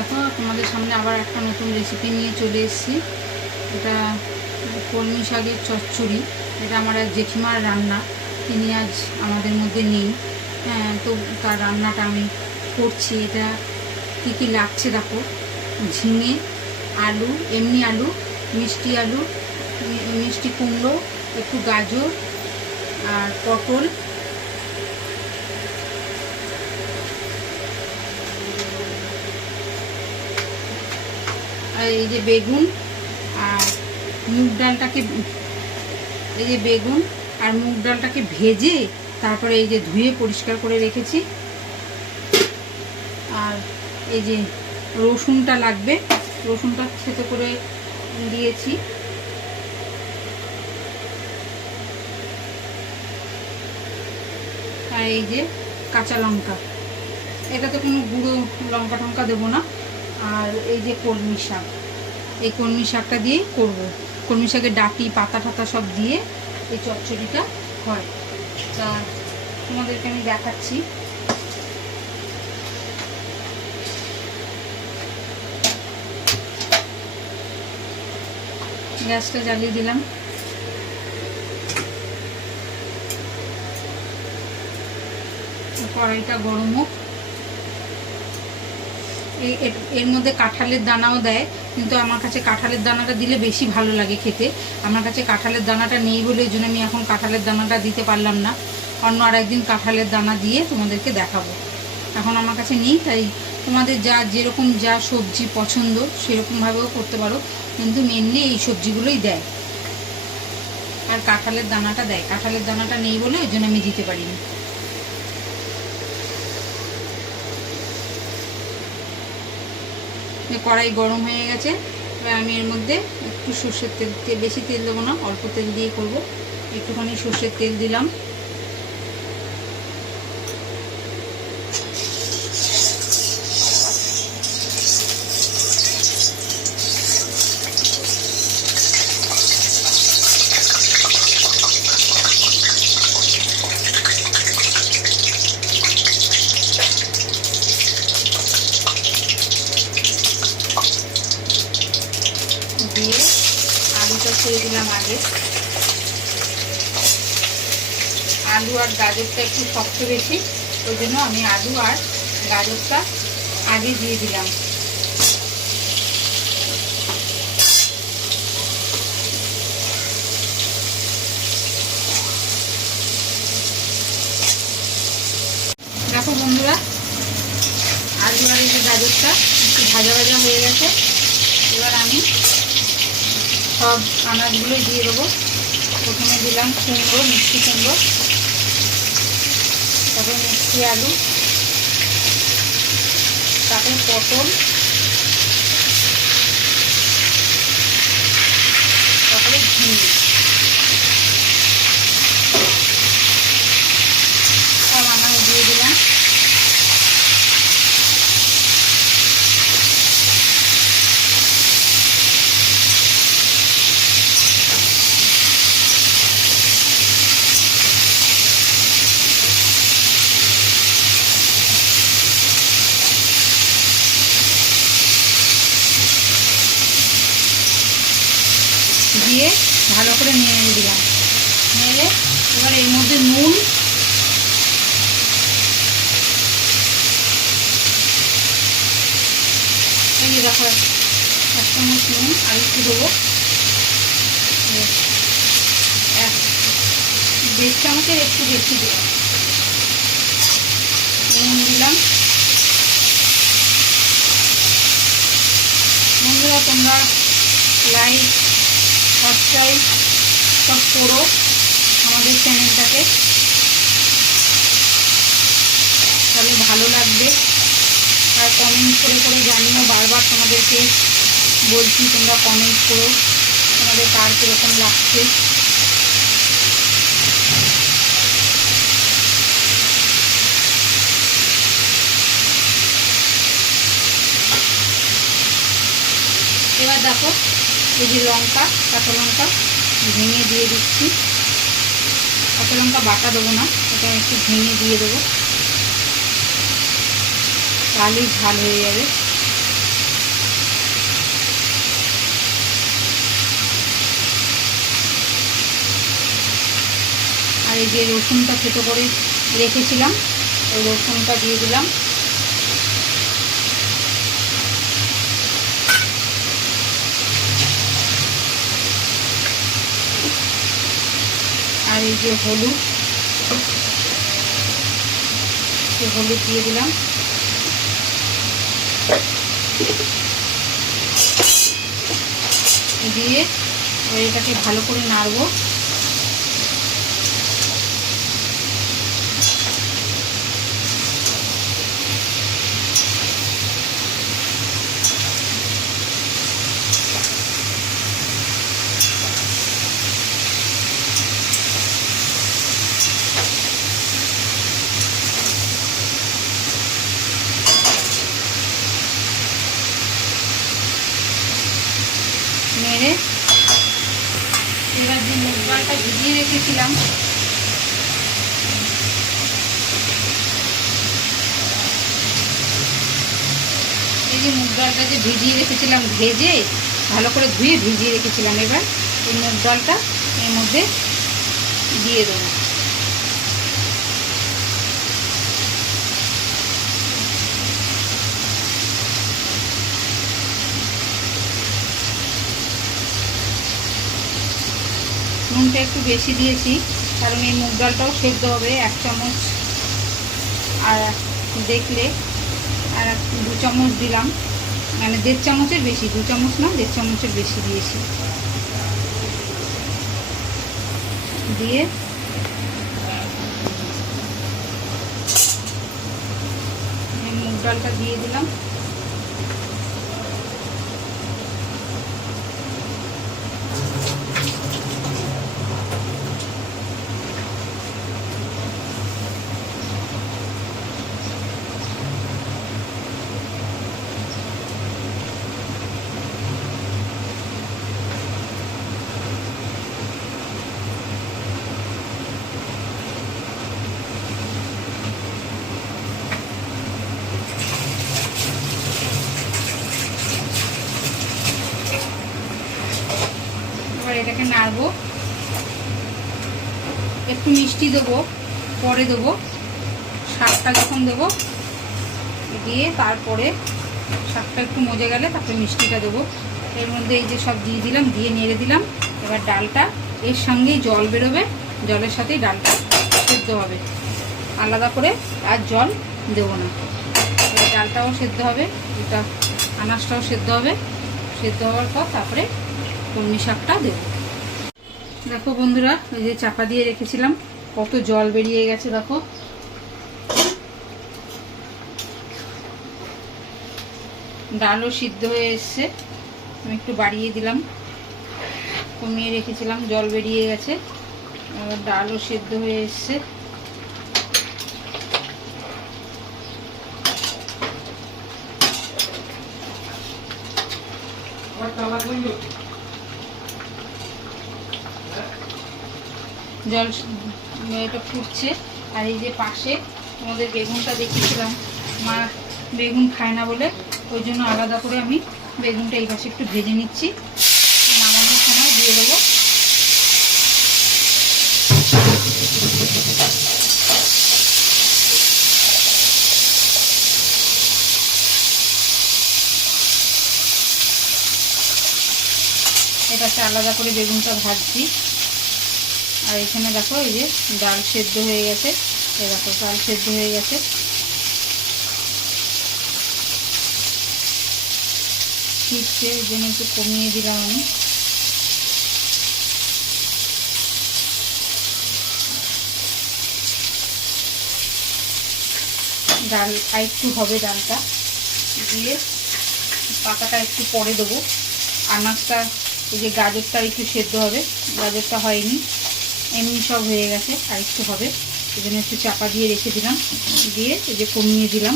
দেখো তোমাদের সামনে আবার একটা নতুন রেসিপি নিয়ে চলে এসেছি। এটা কলমি শাকের চচ্চড়ি। এটা আমার এক জেঠিমার রান্না, তিনি আজ আমাদের মধ্যে নেই। হ্যাঁ, তো তার রান্নাটা আমি করছি। এটা কী কী লাগছে দেখো: ঝিঙে, আলু, এমনি আলু, মিষ্টি আলু, মিষ্টি কুমড়ো, একটু গাজর আর পটল, আর এই যে বেগুন আর মুগ ডালটাকে, এই যে বেগুন আর মুগ ডালটাকে ভেজে তারপরে এই যে ধুয়ে পরিষ্কার করে রেখেছি। আর এই যে রসুনটা লাগবে, রসুনটা থেতো করে দিয়েছি। আর এই যে কাঁচা লঙ্কা, এটাতে কোনো গুঁড়ো লঙ্কা টঙ্কা দেবো না। আর এই যে কলমি শাক, এই কলমি শাকটা দিয়েই করবো। কলমি শাকের ডাঁটি পাতা টাতা সব দিয়ে এই চচ্চড়িটা হয়। তা তোমাদেরকে আমি দেখাচ্ছি। গ্যাসটা জ্বালিয়ে দিলাম। কড়াইটা গরম হোক। এর মধ্যে কাঁঠালের দানাও দেয়, কিন্তু আমার কাছে কাঁঠালের দানাটা দিলে বেশি ভালো লাগে খেতে। আমার কাছে কাঁঠালের দানাটা নেই বলে এই জন্য আমি এখন কাঁঠালের দানাটা দিতে পারলাম না। অন্য আর একদিন কাঁঠালের দানা দিয়ে তোমাদেরকে দেখাবো। এখন আমার কাছে নেই, তাই তোমাদের যেরকম যা সবজি পছন্দ সেরকমভাবেও করতে পারো, কিন্তু মেনলি এই সবজিগুলোই দেয়। আর কাঁঠালের দানাটা দেয়, কাঁঠালের দানাটা নেই বলে ওই জন্য আমি দিতে পারিনি। কড়াই গরম হয়ে গেছে, এবার আমি এর মধ্যে একটু সর্ষের তেল, বেশি তেল দেবো না, অল্প তেল দিয়ে করব। একটুখানি সর্ষের তেল দিলাম। দিয়ে আলুটা ছেড়ে দিলাম আগে। আলু আর গাজরটা একটু শক্ত বেশি, ওই জন্য আমি আলু আর গাজরটা আগে দিয়ে দিলাম। দেখো বন্ধুরা, আলু আর এই গাজরটা একটু ভাজা ভাজা হয়ে গেছে। এবার আমি সব আনাজগুলোই দিয়ে দেবো। প্রথমে দিলাম কুমড়ো, মিষ্টি কুমড়ো, তারপরে মিষ্টি আলু, তারপরে পটল, তারপরে ঝিঙে, সব আনাজ দিয়ে দিলাম। দিয়ে ভালো করে নেড়ে দিলাম। নেড়ে এবার এর মধ্যে নুন, এই যে দেখো 1 চামচ নুন আর একটু দেবো, 1.5 চামচের একটু বেশি দেবো নুন দিলাম। বন্ধুরা, তোমরা লাইক সাবস্ক্রাইব সব করো আমাদের চ্যানেলটাকে, তাহলে ভালো লাগবে। আর কমেন্ট করে করে জানিও, বারবার তোমাদেরকে বলছি তোমরা কমেন্ট করো তোমাদের কার কীরকম লাগছে। এবার দেখো এই যে লঙ্কা, কাঁচা লঙ্কা ভেঙে দিয়ে দিচ্ছি। কাঁচা লঙ্কা বাটা দেবো না, এটা একটু ভেঙে দিয়ে দেবো, তাহলেই ঝাল হয়ে যাবে। আর এই যে রসুনটা থেতো করে রেখেছিলাম, ওই রসুনটা দিয়ে দিলাম। আর এই যে হলুদ দিয়ে দিলাম। দিয়ে এটাকে ভালো করে নাড়বো। নেড়ে এবার যে মুগ ডালটা ভিজিয়ে রেখেছিলাম, এই যে মুগ ডালটা যে ভিজিয়ে রেখেছিলাম, ভেজে ভালো করে ধুয়ে ভিজিয়ে রেখেছিলাম, এবার এই মুগ ডালটা এর মধ্যে দিয়ে দেবো। নুনটা একটু বেশি দিয়েছি, কারণ এই মুগ ডালটাও সেদ্ধ হবে। 1 চামচ আর দেখলে আর 2 চামচ দিলাম, মানে 1.5 চামচের বেশি, 2 চামচ না 1.5 চামচের বেশি দিয়েছি। দিয়ে মুগ ডালটা দিয়ে দিলাম। এটাকে নাড়বো। একটু মিষ্টি দেবো, পরে দেবো, শাকটা যখন দেবো দিয়ে তারপরে শাকটা একটু মজে গেলে তারপরে মিষ্টিটা দেবো। এর মধ্যে এই যে সব দিয়ে দিলাম, দিয়ে নেড়ে দিলাম। এবার ডালটা এর সঙ্গেই জল বেরোবে, জলের সাথেই ডালটা সেদ্ধ হবে, আলাদা করে আর জল দেবো না। এবার ডালটাও সেদ্ধ হবে, এটা আনাজটাও সেদ্ধ হবে। সেদ্ধ হওয়ার পর তারপরে কলমি শাকটা দেবো। দেখো বন্ধুরা, এই যে চাপা দিয়ে রেখেছিলাম, কত জল বেরিয়ে গেছে দেখো। ডালও সিদ্ধ হয়ে এসছে, আমি একটু বাড়িয়ে দিলাম, কমিয়ে রেখেছিলাম, জল বেরিয়ে গেছে। ডালও সিদ্ধ হয়ে এসছে। জল এটা ফুটছে। আর এই যে পাশে আমাদের বেগুনটা দেখেছিলাম, মা বেগুন খায় না বলে ওই জন্য আলাদা করে আমি বেগুনটা এই পাশে একটু ভেজে নিচ্ছি, নামানোর সময় দিয়ে দেবো। এটাতে আলাদা করে বেগুনটা ভাজছি। আর এখানে দেখো এই যে ডাল সেদ্ধ হয়ে গেছে, এই দেখো ডাল সেদ্ধ হয়ে গেছে। ফুটছে, এই জন্য একটু কমিয়ে দিলাম আমি। ডাল আর একটু হবে, ডালটা দিয়ে পাতাটা একটু পরে দেবো। আনাজটা এই যে গাজরটা একটু সেদ্ধ হবে, গাজরটা হয়নি, এমনি সব হয়ে গেছে, আর একটু হবে, এই জন্য একটু চাপা দিয়ে রেখে দিলাম, দিয়ে এই যে কমিয়ে দিলাম।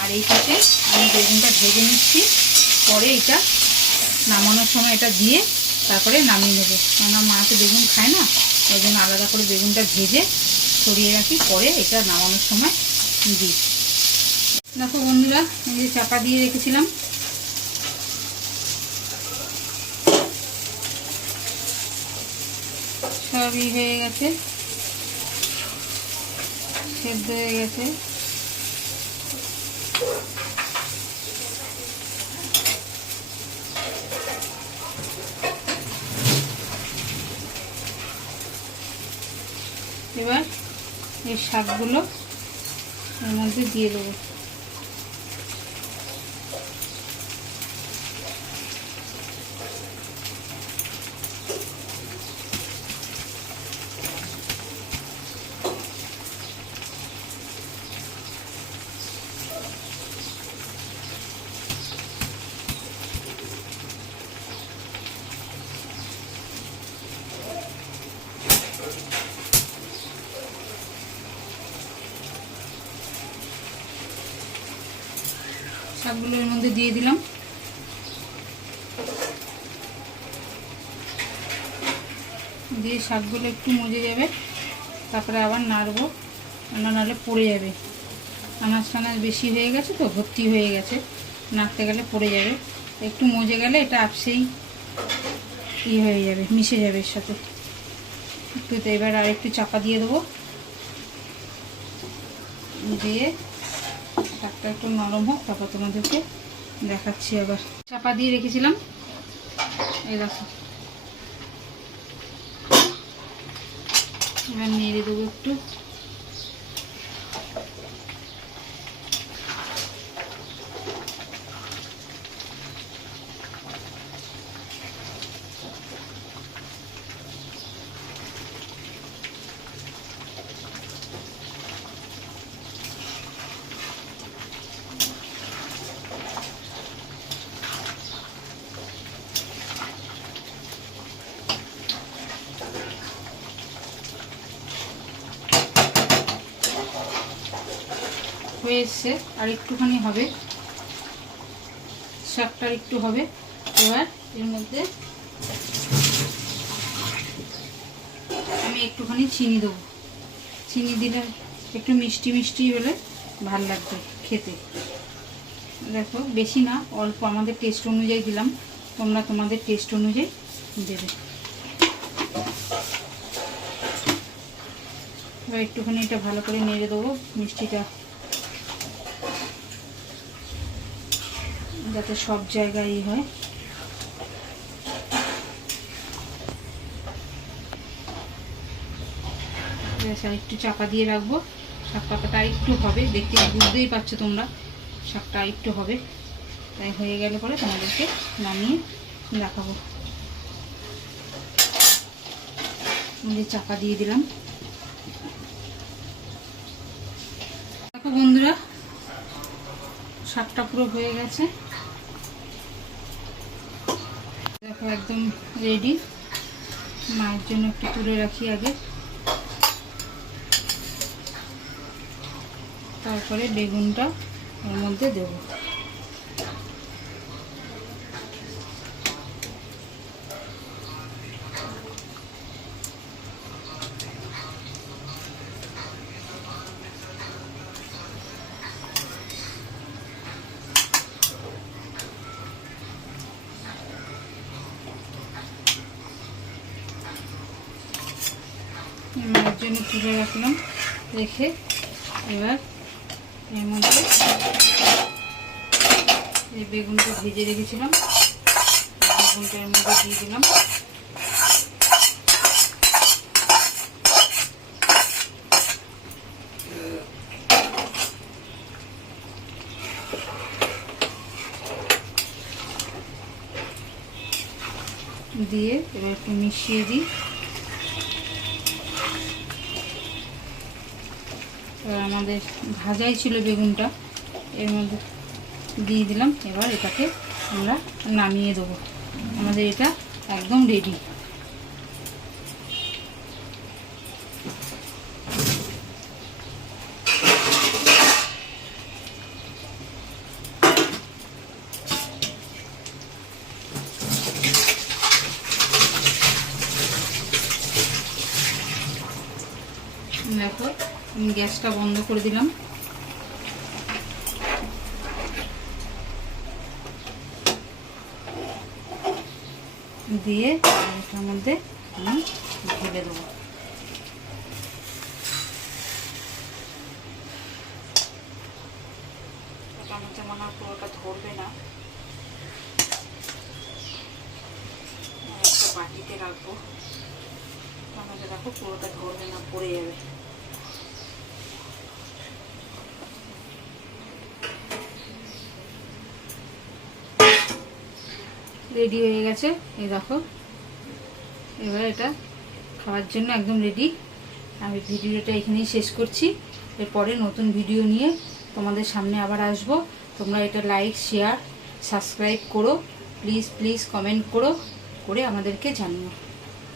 আর এই পাশে আমি বেগুনটা ভেজে নিচ্ছি, পরে এটা নামানোর সময় এটা দিয়ে তারপরে নামিয়ে নেবো। কেননা মা তো বেগুন খায় না, ওই জন্য আলাদা করে বেগুনটা ভেজে সরিয়ে রাখি, পরে এটা নামানোর সময় দিই। দেখো বন্ধুরা, এই যে চাপা দিয়ে রেখেছিলাম, সবই হয়ে গেছে। সেদ্ধ হয়ে গেছে। এবার এই শাকগুলো এর মধ্যে দিয়ে দেবো। শাকগুলো এর মধ্যে দিয়ে দিলাম। দিয়ে শাকগুলো একটু মজে যাবে, তারপরে আবার নাড়বো, নাড়লে পড়ে যাবে। আনাজ টানাজ বেশি হয়ে গেছে তো, ভর্তি হয়ে গেছে, নাড়তে গেলে পড়ে যাবে। একটু মজে গেলে এটা আপসেই হয়ে যাবে, মিশে যাবে এর সাথে। একটু তো এবার আর একটু চাপা দিয়ে দেবো, দিয়ে শাকটা একটু নরম হোক, তারপর তোমাদেরকে দেখাচ্ছি। আবার চাপা দিয়ে রেখেছিলাম, এই দেখো। এবার নেড়ে দেবো একটু। হয়ে এসছে, আর একটুখানি হবে, শাকটা একটু হবে। এবার এর মধ্যে আমি একটুখানি চিনি দেবো। চিনি দিলে একটু মিষ্টি মিষ্টি হলে ভাল লাগবে খেতে। দেখো, বেশি না, অল্প, আমাদের টেস্ট অনুযায়ী দিলাম, তোমরা তোমাদের টেস্ট অনুযায়ী দেবে। এবার একটুখানি এটা ভালো করে নেড়ে দেবো, মিষ্টিটা যাতে সব জায়গায় হয়। একটু চাপা দিয়ে রাখবো, শাক পাতাটা একটু হবে, দেখতে বুঝতেই পারছো তোমরা, শাকটা একটু হবে। তাই হয়ে গেলে পরে তোমাদেরকে নামিয়ে দেখাবো। চাপা দিয়ে দিলাম। দেখো বন্ধুরা, শাকটা পুরো হয়ে গেছে, দেখো একদম রেডি। মায়ের জন্য একটু তুলে রাখি আগে, তারপরে বেগুনটা এর মধ্যে দেব। মায়ের জন্য তুলে রাখলাম, রেখে এবার এর মধ্যে এই বেগুনটা ভেজে রেখেছিলাম, বেগুনটা এর মধ্যে দিয়ে দিলাম। দিয়ে এবার একটু মিশিয়ে দিই। এবার আমাদের ভাজাই ছিল বেগুনটা, এর মধ্যে দিয়ে দিলাম। এবার এটাকে আমরা নামিয়ে দেবো, আমাদের এটা একদম রেডি। দেখো, আমি গ্যাসটা বন্ধ করে দিলাম। দিয়ে এটার মধ্যে আমি ঢেলে দেবো। চামচে মনে হয় পুরোটা ধরবে না, একটা বাটিতে রাখবো, চামচে দেখো পুরোটা ধরবে না, পড়ে যাবে। রেডি হয়ে গেছে, এই দেখো। এবার এটা খাওয়ার জন্য একদম রেডি। আমি ভিডিওটা এখানেই শেষ করছি। এরপরে নতুন ভিডিও নিয়ে তোমাদের সামনে আবার আসব। তোমরা এটা লাইক, শেয়ার, সাবস্ক্রাইব করো, প্লিজ প্লিজ কমেন্ট করো, করে আমাদেরকে জানিও।